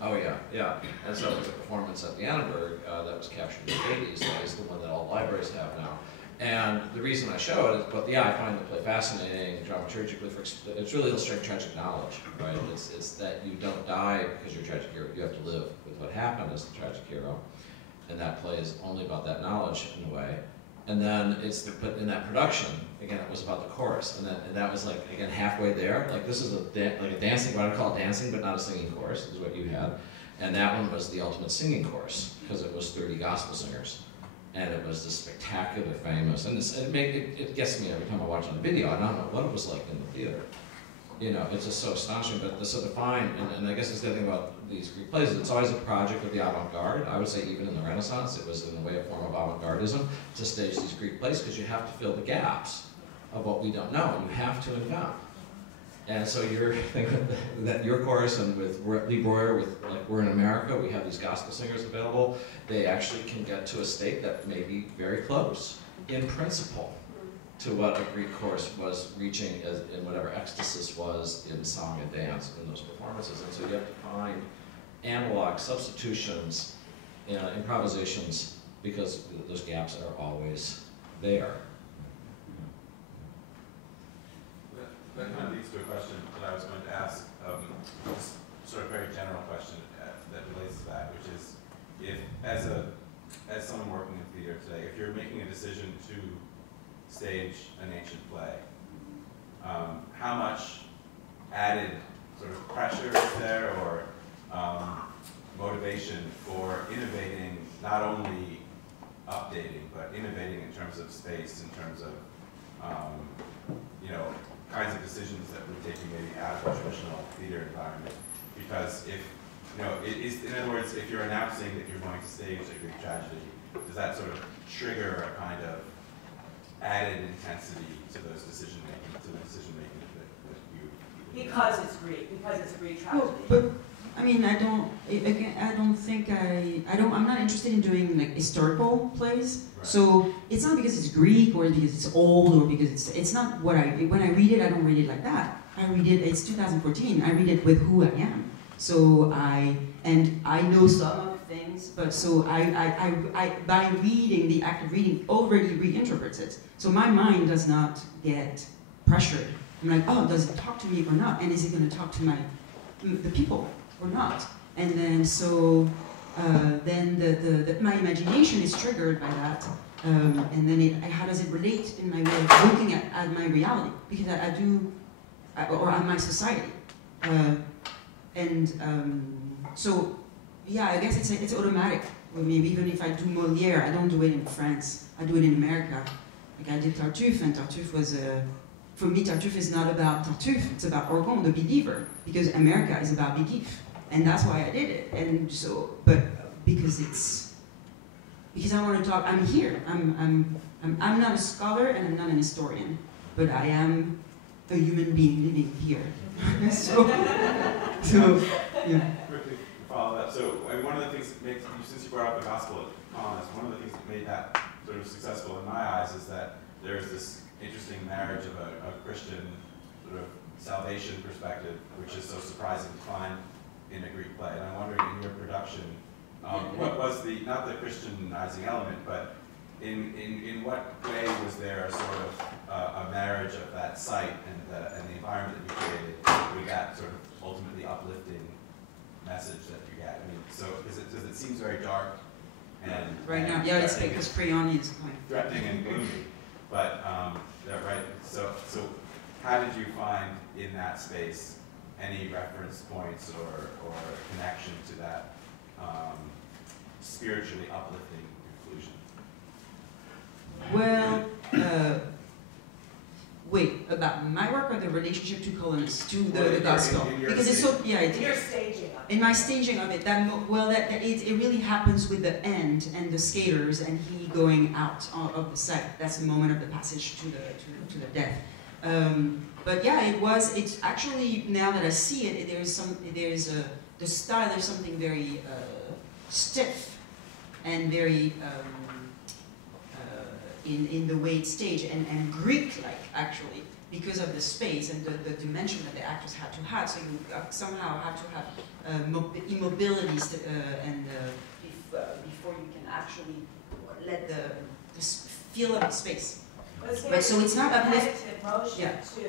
Oh yeah. And so it was a performance at the Annenberg that was captured in the 80s. That is the one that all libraries have now. And the reason I show it is, I find the play fascinating dramaturgically. It's really illustrating tragic knowledge, right? It's that you don't die because you're a tragic hero. You have to live with what happened as the tragic hero. And that play is only about that knowledge in a way. And then but in that production, again, it was about the chorus, and that was like, again, halfway there. Like this is like a dancing, what I call dancing, but not a singing chorus, is what you had. And that one was the ultimate singing chorus, because it was 30 gospel singers. And it was just spectacular, famous, and it gets me every time I watch it on video. I don't know what it was like in the theater. It's just so astonishing, but so defined, and I guess it's the thing about these Greek plays, it's always a project of the avant-garde. I would say even in the Renaissance, it was in a way a form of avant-gardism to stage these Greek plays, because you have to fill the gaps of what we don't know, and you have to invent. And so you're thinking that your chorus, and with Lee Breuer, with like We're in America, we have these gospel singers available, they actually can get to a state that may be very close, in principle, to what a Greek chorus was reaching in whatever ecstasy was in song and dance in those performances. And so you have to find analog substitutions, improvisations, because those gaps are always there. That kind of leads to a question that I was going to ask, just sort of very general question that relates to that, which is, if as someone working in theater today, if you're making a decision to stage an ancient play, how much added sort of pressure is there, or motivation for innovating, not only updating, but innovating in terms of space, in terms of kinds of decisions that we're taking maybe out of a traditional theater environment? Because in other words, if you're announcing that you're going to stage a Greek tragedy, does that sort of trigger a kind of added intensity to those decision-making, that you... Because it's Greek, because it's a Greek tragedy. Well, but I mean, I'm not interested in doing like historical plays. Right. So it's not because it's Greek or because it's old or because it's not when I read it, I don't read it like that. I read it, it's 2014, I read it with who I am. So I know some of the things, but so I by reading, the act of reading already reinterprets it. So my mind does not get pressured. I'm like, oh, does it talk to me or not? And is it going to talk to the people or not? And then so my imagination is triggered by that. And then how does it relate in my way of looking at my reality? Because or on my society. So, yeah, I guess it's automatic with me. Even if I do Molière, I don't do it in France. I do it in America. Like I did Tartuffe, and Tartuffe was for me, Tartuffe is not about Tartuffe, it's about Orgon, the believer, because America is about belief. And that's why I did it. And so, but because I want to talk, I'm here. I'm not a scholar and I'm not an historian, but I am a human being living here. so, yeah. Quickly follow that. So, one of the things that makes, since you brought up the gospel colonists, one of the things that made that sort of successful in my eyes is that there's this interesting marriage of a Christian sort of salvation perspective, which is so surprising to find in a Greek play. And I'm wondering, in your production, what was the, not the Christianizing element, but in what way was there a sort of a marriage of that site and the environment that you created with that sort of ultimately uplifting message that you get? I mean, so because it seems very dark and right now, yeah, it's because Prioni is threatening and gloomy. But right. So how did you find in that space any reference points or connection to that spiritually uplifting conclusion? Well, wait, about my work or the relationship to colonists, to the gospel? Because it's so, yeah, in your staging of it. In my staging of it, it really happens with the end and the skaters and he going out of the site. That's the moment of the passage to the death. But yeah, it's actually, now that I see it, the style, there's something very stiff and very in the way it's staged and Greek-like actually, because of the space and the dimension that the actors had to have. So you somehow have to have immobilities before you can actually let the feel of the space. But so it's not uplifting. Motion yeah. Too.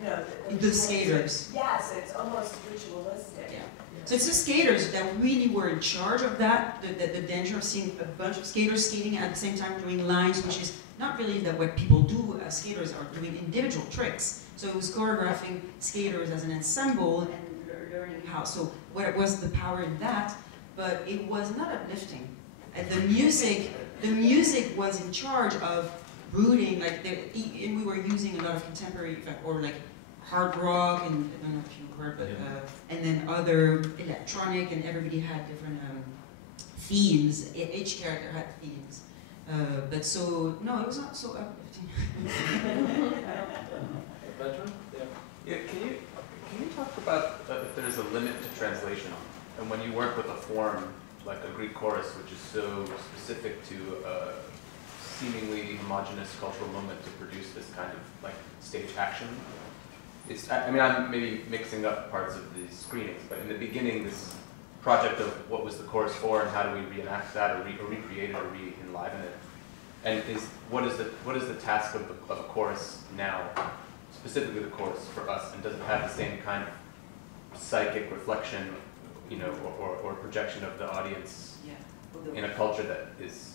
You know, the skaters. Yes, it's almost ritualistic. Yeah. So it's the skaters that really were in charge of that, the danger of seeing a bunch of skaters skating at the same time doing lines, which is not really what people do. Skaters are doing individual tricks. So it was choreographing skaters as an ensemble and learning how. So what was the power in that? But it was not uplifting. And the music was in charge of rooting, and we were using a lot of contemporary, or like hard rock, and I don't know if you heard, but and then other electronic, and everybody had different themes. Each character had themes, but so no, it was not so uplifting. Yeah, can you talk about if there's a limit to translation, and when you work with a form like a Greek chorus, which is so specific to seemingly homogeneous cultural moment to produce this kind of like stage action. I mean, I'm maybe mixing up parts of the screenings, but in the beginning, this project of what was the chorus for and how do we reenact that or recreate it or re-enliven it, and what is the task of a chorus now, specifically the chorus for us, and does it have the same kind of psychic reflection, you know, or projection of the audience in a culture that is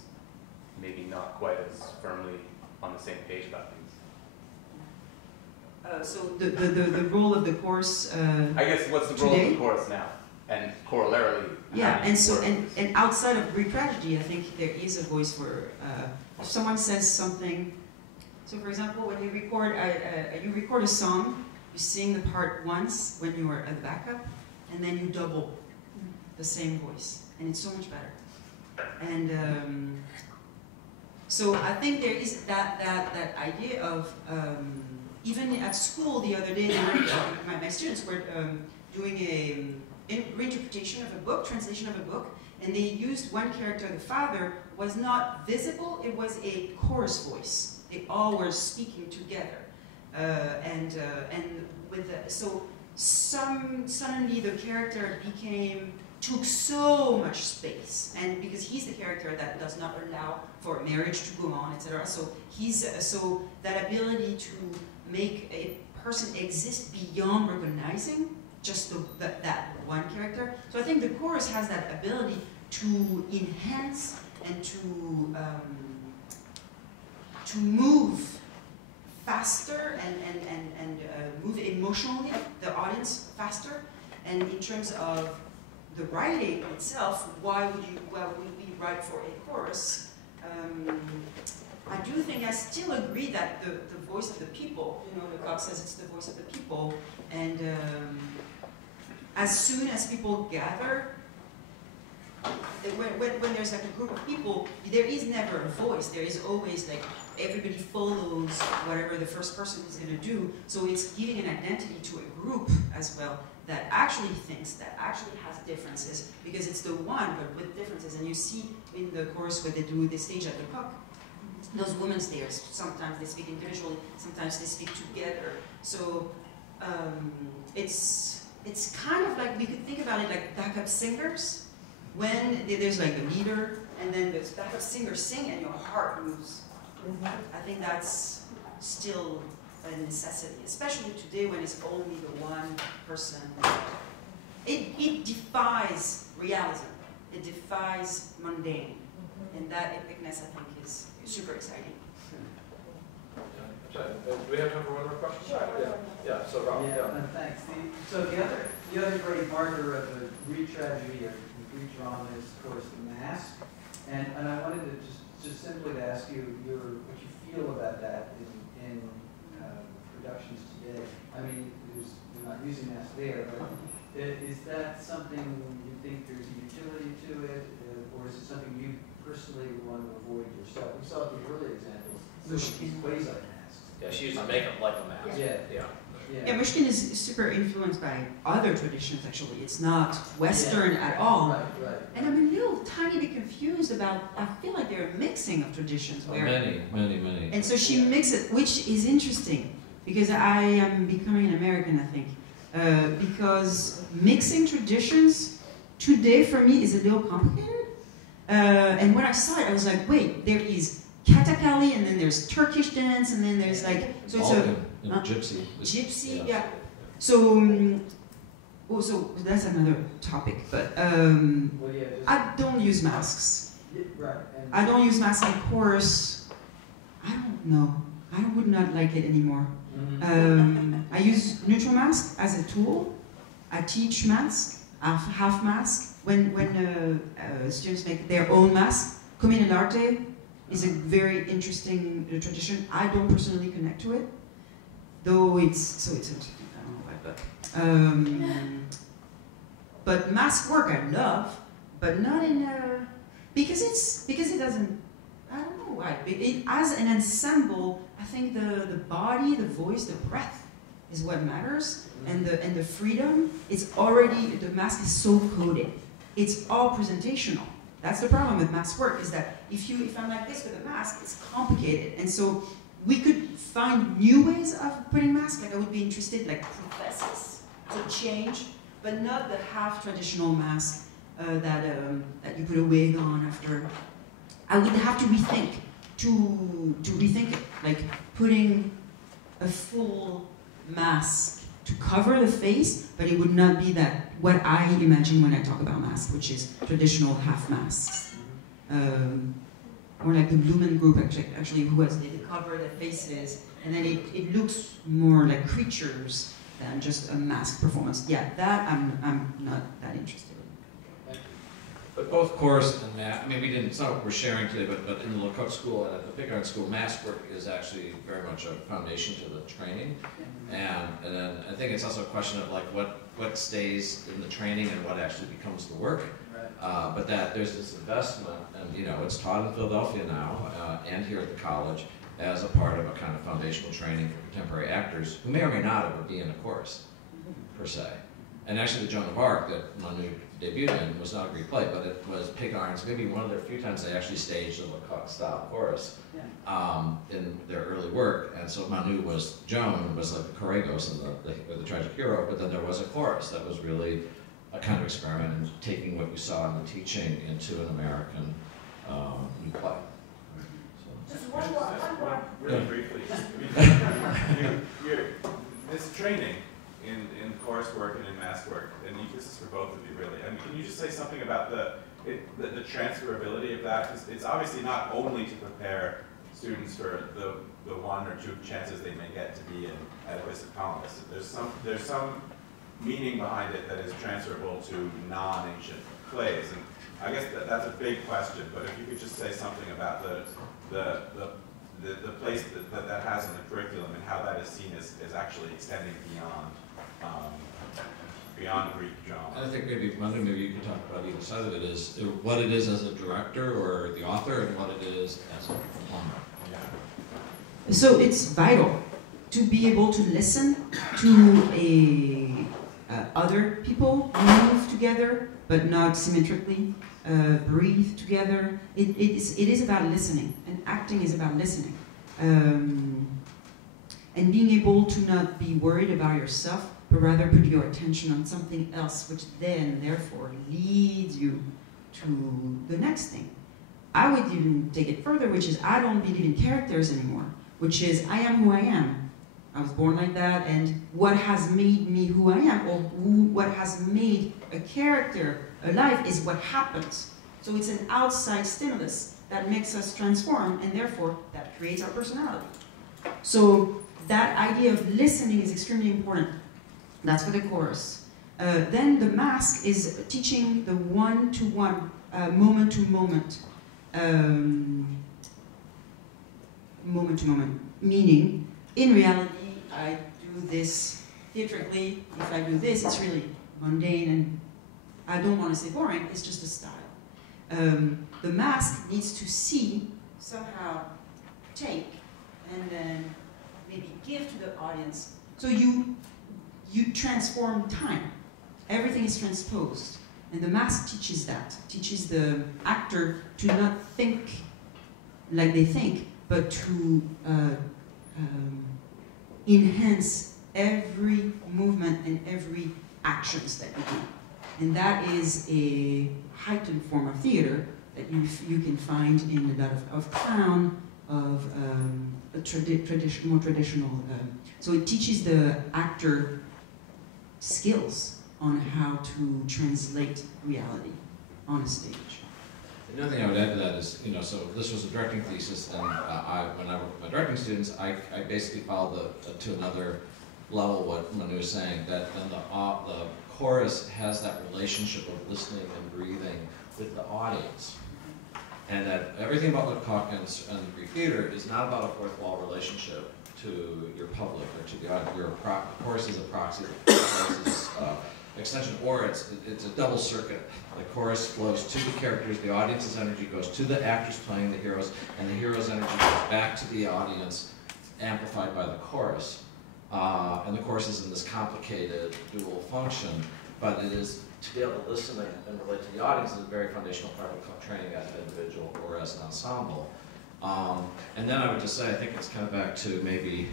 maybe not quite as firmly on the same page about things? So the role of the chorus. I guess what's the role of the chorus now, and corollarily. Yeah, and so and outside of Greek tragedy, I think there is a voice for if someone says something. So, for example, when you record a song, you sing the part once when you are at the backup, and then you double the same voice, and it's so much better. And so I think there is that idea of even at school the other day, my students were doing a reinterpretation of a book, translation of a book, and they used one character, the father, was not visible, it was a chorus voice. They all were speaking together. So suddenly the character took so much space, and because he's the character that does not allow for marriage to go on, etc. So so that ability to make a person exist beyond recognizing just that one character. So I think the chorus has that ability to enhance and to move faster and move emotionally the audience faster. And in terms of the writing itself, why would we write for a chorus? I do think I still agree that the voice of the people, Lecoq says it's the voice of the people, and as soon as people gather, when there's like a group of people, there is never a voice. There is always like everybody follows whatever the first person is going to do. So it's giving an identity to a group as well that actually thinks, that actually has differences, because it's the one but with differences. And you see in the chorus what they stage at Lecoq, those women stairs. Sometimes they speak individually, sometimes they speak together. So it's kind of like, we could think about it like backup singers. When there's like a leader, and then there's backup singers sing, and your heart moves. I think that's still a necessity, especially today when it's only the one person. It defies realism. It defies mundane, and that epicness, I think, is super exciting. Do we have time for one more question? Sure. Yeah. So Rob. Thanks. So the other great marker of the Greek tragedy or Greek drama is, of course, the mask. And I wanted to just simply to ask you what you feel about that in productions today. I mean, you're not using masks there, but is that something you think there's a utility to it, or is it something you personally want to avoid yourself? We saw the early examples, these quasi-masks. Yeah, she used to make it like a mask. Yeah. Yeah, Mushkin is super influenced by other traditions, actually. It's not Western at all. Right. And I'm a little tiny bit confused about, I feel like they're a mixing of traditions. Where, Many. And so she mixes, which is interesting, because I am becoming an American, I think. Because mixing traditions today for me is a little complicated. And when I saw it, I was like, wait, there is Katakali, and then there's Turkish dance, and then there's like, so it's gypsy. Gypsy, yeah. So, so that's another topic, but I don't use masks. Right. I don't use masks in chorus. I don't know. I would not like it anymore. I use neutral mask as a tool. I teach mask, half mask. When students make their own mask, Comune dell'arte is a very interesting tradition. I don't personally connect to it, though it's interesting. I don't know why, but mask work I love, but not in because it doesn't. I don't know why. As an ensemble, I think the body, the voice, the breath is what matters, and the freedom. It's already, the mask is so coded. It's all presentational. That's the problem with mask work, is that if I'm like this with a mask, it's complicated. And so we could find new ways of putting masks. Like I would be interested, like professors to change, but not the half traditional mask that you put a wig on after. I would have to rethink it, like putting a full mask to cover the face, but it would not be that what I imagine when I talk about masks, which is traditional half masks. Or like the Blumen group actually who has they cover their faces, and then it looks more like creatures than just a mask performance. Yeah, that I'm not that interested in. But both chorus and mask, I mean, it's not what we're sharing today, but in the Lecoq School and at the Pickard School, mask work is actually very much a foundation to the training. And then I think it's also a question of like what stays in the training and what actually becomes the work. Right. But that there's this investment, and it's taught in Philadelphia now and here at the college as a part of a kind of foundational training for contemporary actors who may or may not ever be in a chorus, per se. And actually, the Joan of Arc that Manu debuted in was not a Greek play, but it was Pickard's, maybe one of their few times they actually staged a Lecoq-style chorus in their early work. And so Manu Joan was like the Corregos and the tragic hero, but then there was a chorus that was really a kind of experiment in taking what you saw in the teaching into an American new play. Just one more. Really briefly, this training in chorus work and in mask work, and this is for both of you really. I mean, can you just say something about the transferability of that? Because it's obviously not only to prepare students for the one or two chances they may get to be in Oedipus and Comus. There's some meaning behind it that is transferable to non-ancient plays, and I guess that's a big question. But if you could just say something about the place that has in the curriculum and how that is seen as actually extending beyond Greek drama. I think maybe you could talk about either side of it, is what it is as a director or the author and what it is as a performer. Yeah. So it's vital to be able to listen to other people move together, but not symmetrically, breathe together. It is about listening, and acting is about listening. And being able to not be worried about yourself, but rather put your attention on something else, which then, therefore, leads you to the next thing. I would even take it further, which is I don't believe in characters anymore, which is I am who I am. I was born like that, and what has made me who I am, or what has made a character alive, is what happens. So it's an outside stimulus that makes us transform, and therefore that creates our personality. So that idea of listening is extremely important. That's for the chorus. Then the mask is teaching the one-to-one, moment-to-moment, moment-to-moment, meaning, in reality, I do this theatrically. If I do this, it's really mundane, and I don't want to say boring, it's just a style. The mask needs to see, somehow take, and then maybe give to the audience. So you transform time. Everything is transposed. And the mask teaches that, teaches the actor to not think like they think, but to enhance every movement and every actions that you do. And that is a heightened form of theater that you can find in a lot of clown, of more traditional. So it teaches the actor skills on how to translate reality on a stage. Another thing I would add to that is, so this was a directing thesis, and when I worked with my directing students, I basically followed to another level what Manu was saying, that then the chorus has that relationship of listening and breathing with the audience. And that everything about Lecoq and Greek theater is not about a fourth wall relationship to your public or to the audience. Your chorus is a proxy, the chorus is extension, or it's a double circuit. The chorus flows to the characters, the audience's energy goes to the actors playing the heroes, and the hero's energy goes back to the audience, amplified by the chorus. And the chorus is in this complicated dual function, but it is to be able to listen and relate to the audience is a very foundational part of training as an individual or as an ensemble. And then I would just say, I think it's kind of back to maybe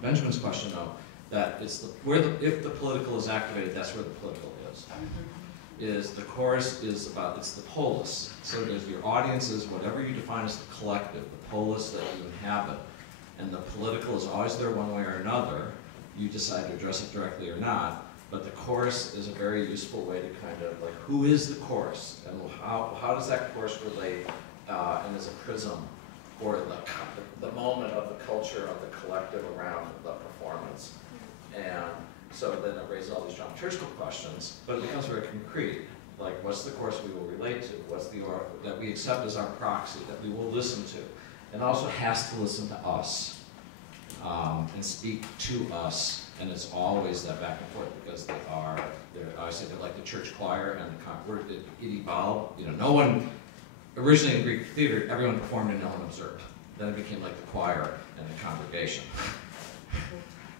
Benjamin's question, though, that it's if the political is activated, that's where the political is. Is the chorus is about, it's the polis. So there's your audiences, whatever you define as the collective, the polis that you inhabit. And the political is always there one way or another. You decide to address it directly or not. But the chorus is a very useful way to kind of, like, who is the chorus? And how does that chorus relate and as a prism for the moment of the culture of the collective around the performance? And so then it raises all these dramaturgical questions, but it becomes very concrete. Like, what's the chorus we will relate to? What's the that we accept as our proxy, that we will listen to? And also has to listen to us and speak to us. And it's always that back and forth, because I always say they're like the church choir and the word. It evolved. No one, originally in Greek theater, everyone performed and no one observed. Then it became like the choir and the congregation.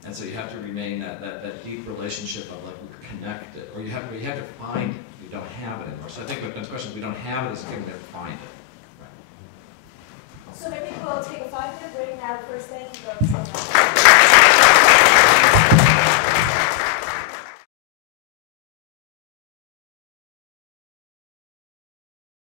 And so you have to remain that deep relationship of, like, we're connected, or you have to find it. You don't have it anymore. So I think with Ben's question, we don't have it as a given, we have to find it. So maybe we'll take a 5-minute break now. First, thank you both so much.